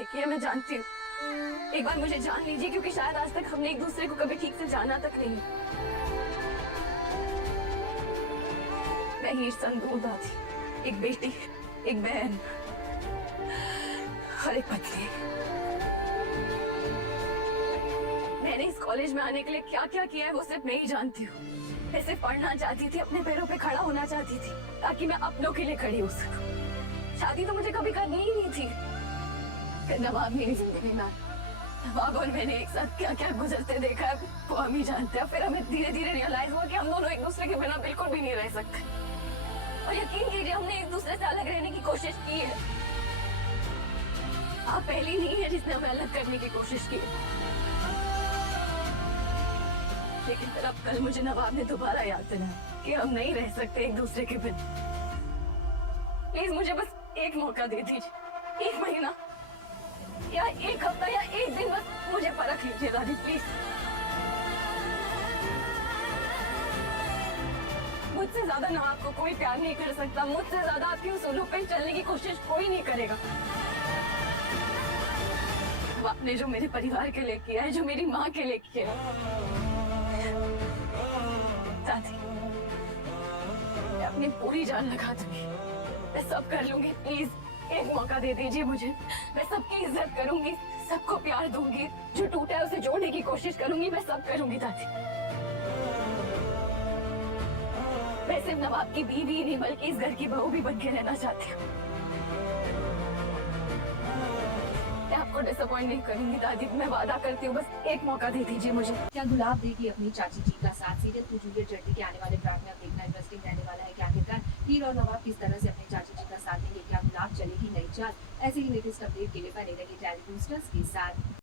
शादी की है, मैं जानती हूँ। एक बार मुझे जान लीजिए, क्योंकि शायद आज तक हमने एक दूसरे को कभी ठीक से जाना तक नहीं। मैं हीर संदूदा थी, एक बेटी, एक बहन और एक पत्नी। मैंने इस कॉलेज में आने के लिए क्या क्या किया है वो सिर्फ मैं ही जानती हूँ। मैं सिर्फ पढ़ना चाहती थी, अपने पैरों पे खड़ा होना चाहती थी, ताकि मैं अपनों के लिए खड़ी हो सकूं। शादी तो मुझे कभी करनी ही नहीं थी। फिर नवाब मेरी जिंदगी में आया। नवाब और मैंने एक साथ क्या क्या गुजरते देखा है वो हम ही जानते हैं। फिर हमें धीरे धीरे रियलाइज हुआ कि हम दोनों एक दूसरे के बिना बिल्कुल भी नहीं रह सकते। और यकीन कीजिए, हमने एक दूसरे से अलग रहने की कोशिश की है। आप पहली नहीं है जिसने हमें अलग करने की कोशिश की है। लेकिन फिर अब कल मुझे नवाब ने दोबारा याद दिलाया कि हम नहीं रह सकते एक दूसरे के बिना। प्लीज मुझे बस एक मौका दे दीजिए, एक महीना या एक हफ्ता या एक दिन, बस मुझे परख लीजिए दादी प्लीज। मुझसे ज्यादा नवाब को कोई प्यार नहीं कर सकता। मुझसे ज्यादा आपकी उसूलों पे चलने की कोशिश कोई नहीं करेगा। आपने जो मेरे परिवार के लिए किया है, जो मेरी माँ के लिए किया है, दादी मैं अपनी पूरी जान लगा दूंगी। मैं सब कर लूंगी, प्लीज एक मौका दे दीजिए मुझे। मैं सबकी इज्जत करूंगी, सबको प्यार दूंगी, जो टूटा है उसे जोड़ने की कोशिश करूंगी। मैं सब करूंगी दादी। मैं सिर्फ नवाब की बीवी ही नहीं बल्कि इस घर की बहू भी बन के रहना चाहती हूँ। मैं आपको डिसअपॉइंट नहीं करूंगी दादी, मैं वादा करती हूँ। बस एक मौका दे दीजिए मुझे। क्या गुलाब देगी अपनी चाची जी का साथ? सीरियल टू जूलियट जर्नी के आने वाले पार्ट में अब देखना इंटरेस्टिंग रहने वाला है कि आखिरकार हीर और नवाब किस तरह से अपने चाची जी का साथ देंगे। क्या गुलाब चलेगी नई चाल? ऐसे ही लेटेस्ट अपडेट के लिए बने रहिए टैली बूस्टर्स के साथ।